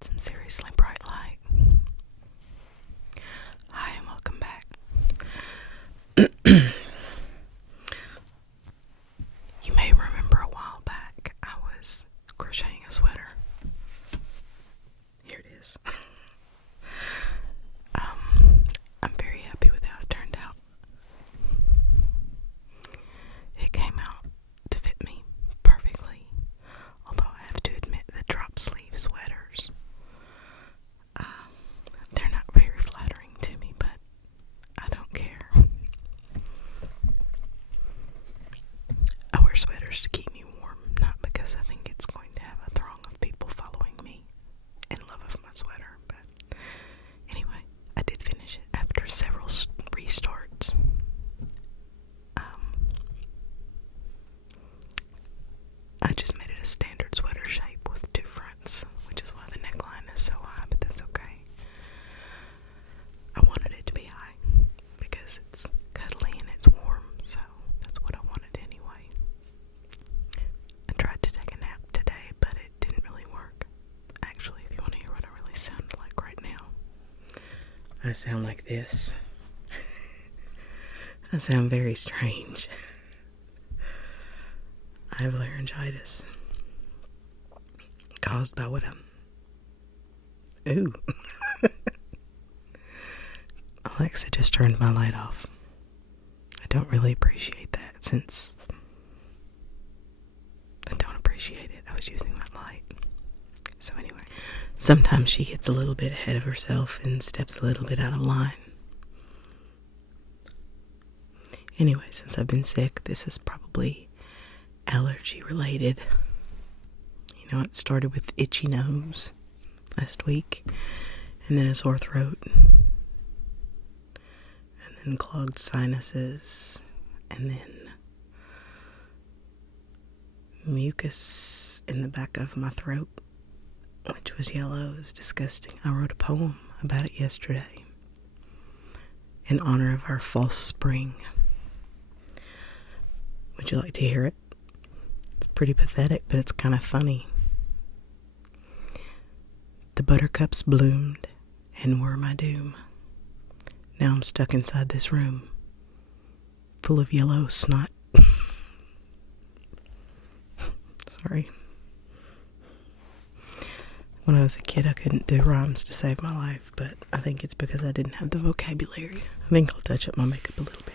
some seriously bright light. Hi and welcome back. You may remember a while back I was crocheting a sweater. Here it is. I'm very happy with how it turned out. It came out to fit me perfectly, although I have to admit the drop sleeve sweaters, they're not very flattering to me, but I don't care. I wear sweaters to keep me warm, not because I think it's going to have a throng of people following me in love of my sweater, but anyway, I did finish it after several restarts. I just made it a standard sweater shape with two fronts, which is why the neckline is so high, but that's okay. I wanted it to be high because it's cuddly and it's warm, so that's what I wanted anyway. I tried to take a nap today, but it didn't really work. Actually, if you want to hear what I really sound like right now, I sound like this. I sound very strange. I have laryngitis caused by what Ooh. Alexa just turned my light off. I don't really appreciate that since I don't appreciate it. I was using that light. So anyway, sometimes she gets a little bit ahead of herself and steps a little bit out of line. Anyway, since I've been sick, this is probably allergy related. You know, it started with itchy nose last week, and then a sore throat, and then clogged sinuses, and then mucus in the back of my throat, which was yellow. It was disgusting. I wrote a poem about it yesterday in honor of our false spring. Would you like to hear it? It's pretty pathetic, but it's kind of funny. The buttercups bloomed and were my doom. Now I'm stuck inside this room, full of yellow snot. Sorry. When I was a kid, I couldn't do rhymes to save my life, but I think it's because I didn't have the vocabulary. I think I'll touch up my makeup a little bit.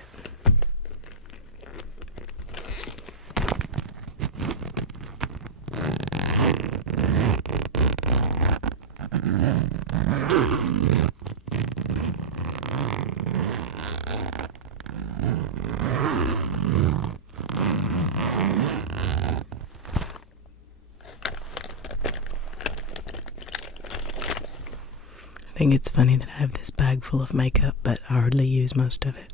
I think it's funny that I have this bag full of makeup, but I hardly use most of it.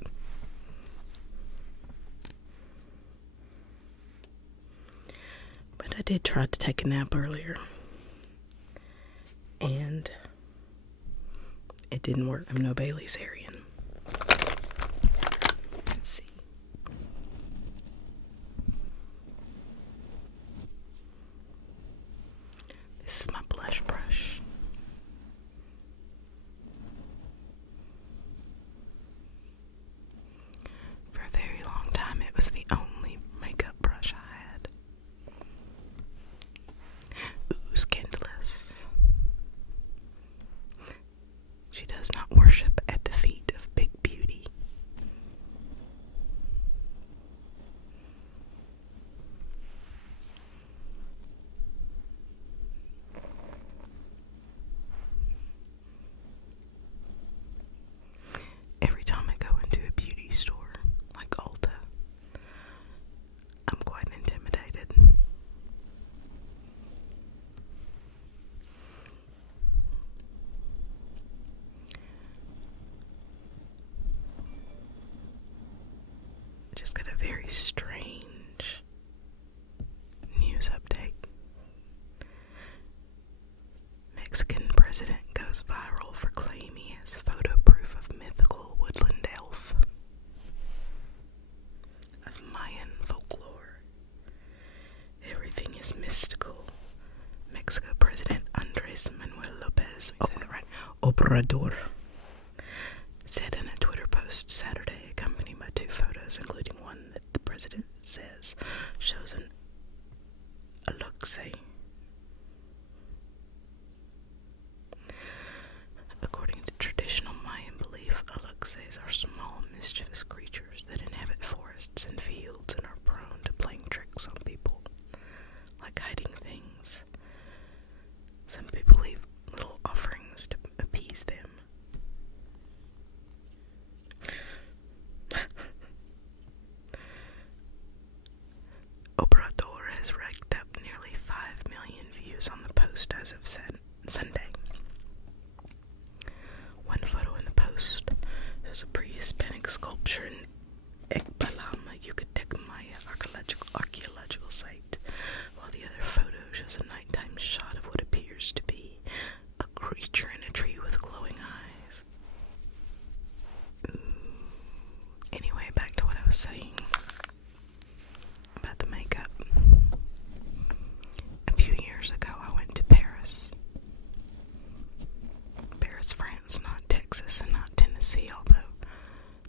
But I did try to take a nap earlier, and it didn't work. I'm no Baileysarian. Let's see. This is my blush brush. For a very long time, it was the only makeup brush I had. Ooh, scandalous. She does not worship at the feet. Obrador said in a Twitter post Saturday, accompanied by 2 photos, including one that the president says shows an Alexei. According to traditional Mayan belief, Alexeis are small, mischievous creatures that inhabit forests and fields and are prone to playing tricks on people, like hiding things. Some people leave little offerings to appease them. Obrador has racked up nearly 5 million views on the post as of Sunday. One photo in the post shows a pre-Hispanic sculpture in Ekbalama, Yucatec Maya archaeological site, while the other photo shows a nighttime shot of what appears to be a creature in a tree with glowing eyes. Ooh. Anyway, back to what I was saying about the makeup. A few years ago, I went to Paris, France, not Texas and not Tennessee, although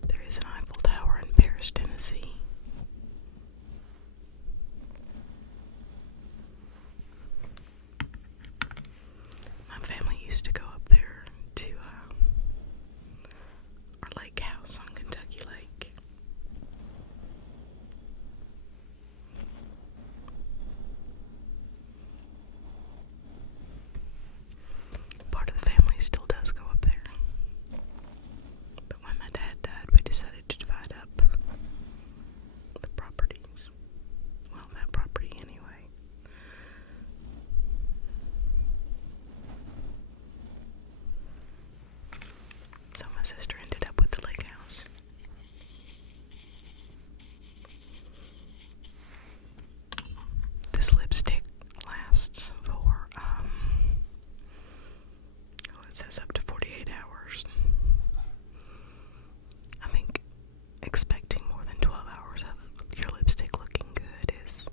there is an Eiffel Tower in Paris, Tennessee. My family used to go up there to our lake house on Kentucky Lake. Part of the family still does go up there. But when my dad died, we decided to divide up the properties. Well, that property anyway. So my sister ended up with the lake house. This lipstick lasts for, it says up to 48 hours. I think expecting more than 12 hours of your lipstick looking good is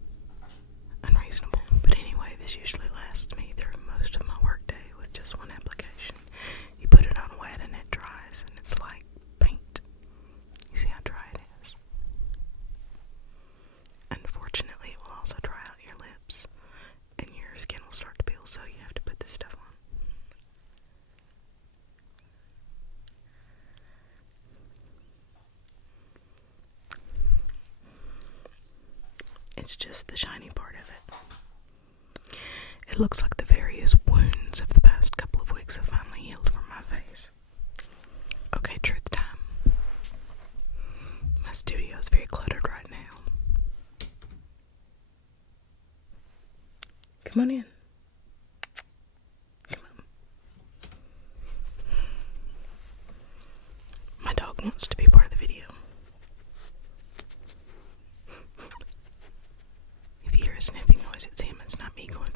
unreasonable. But anyway, this usually lasts me through most of my workday with just one application. You put it on wet and it dries, and it's like paint. You see how dry it is? Unfortunately, it will also dry out your lips, and your skin will start to peel, so you have to put this stuff on. It's just the shiny part of it. It looks like the various wounds of the past couple of weeks have finally healed from my face. Okay, truth time. My studio is very cluttered right now. Come on in. Come on. My dog wants to be part of the video. If you hear a sniffing noise, it's him. It's not me going.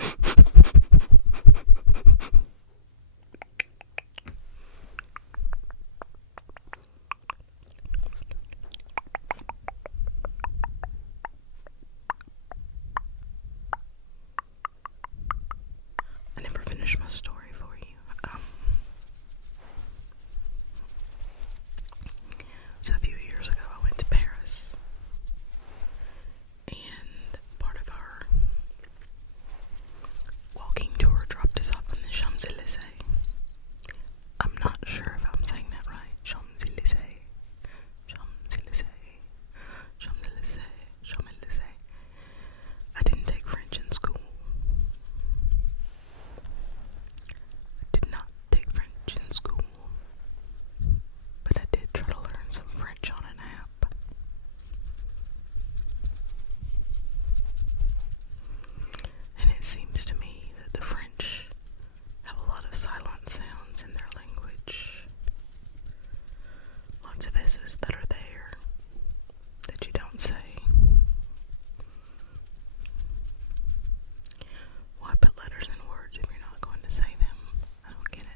I never finished my story for you. So a few years ago, I went to Paris. And part of our walking tour dropped us off in the Champs-Élysées. I'm not sure if I'm saying that right. Champs-Élysées. Champs-Élysées. Champs-Élysées. Champs-Élysées. I didn't take French in school. I did not take French in school. But I did try to learn some French on an app. And it seems to me that the French have a lot of silent sounds in their language. Lots of S's that are there that you don't say. Why put letters in words if you're not going to say them? I don't get it.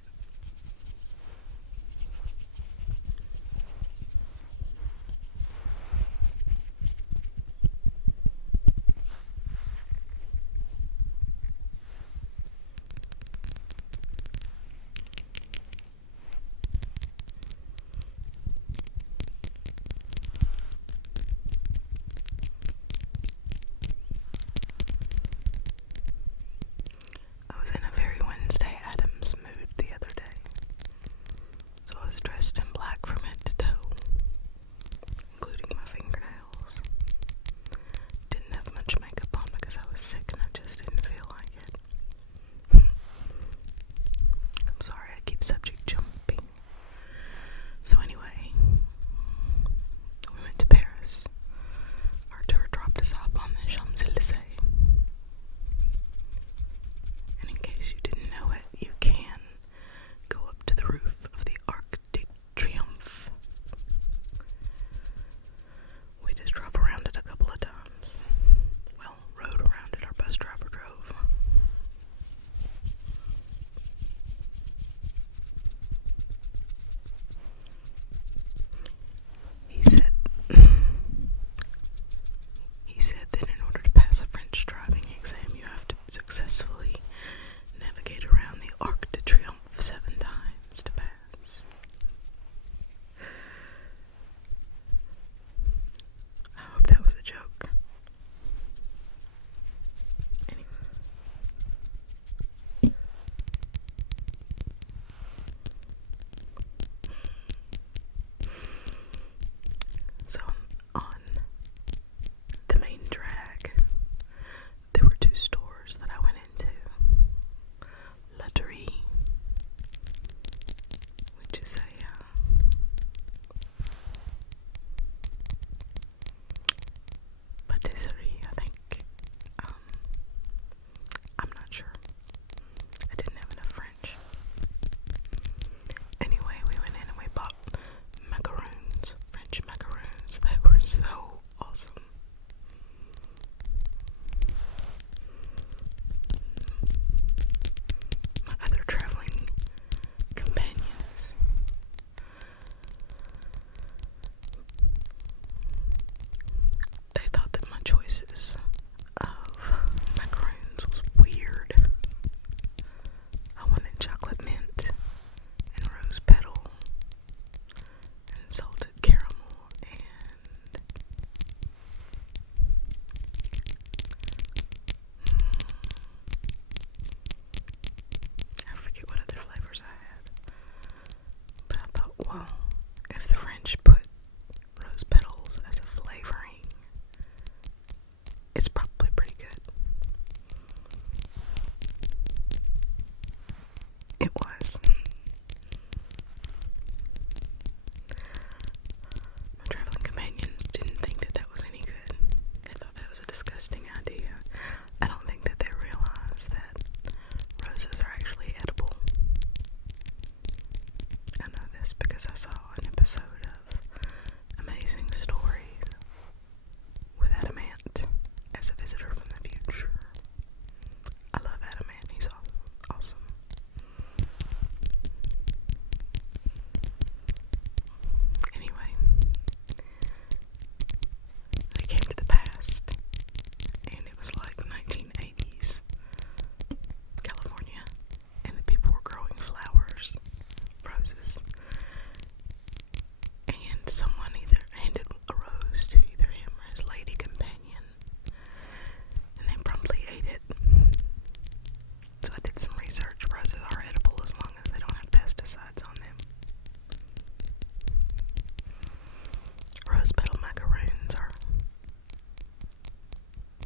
someone either handed a rose to either him or his lady companion, and they promptly ate it. So I did some research. Roses are edible as long as they don't have pesticides on them. Rose petal macaroons are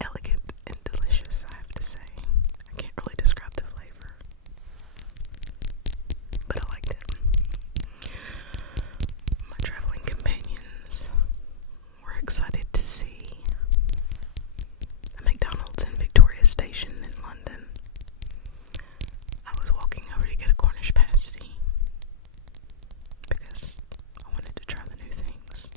elegant and delicious, I have to say. I can't really describe the flavor, but I liked it. My traveling companions were excited to see a McDonald's in Victoria Station in London. I was walking over to get a Cornish pasty because I wanted to try the new things.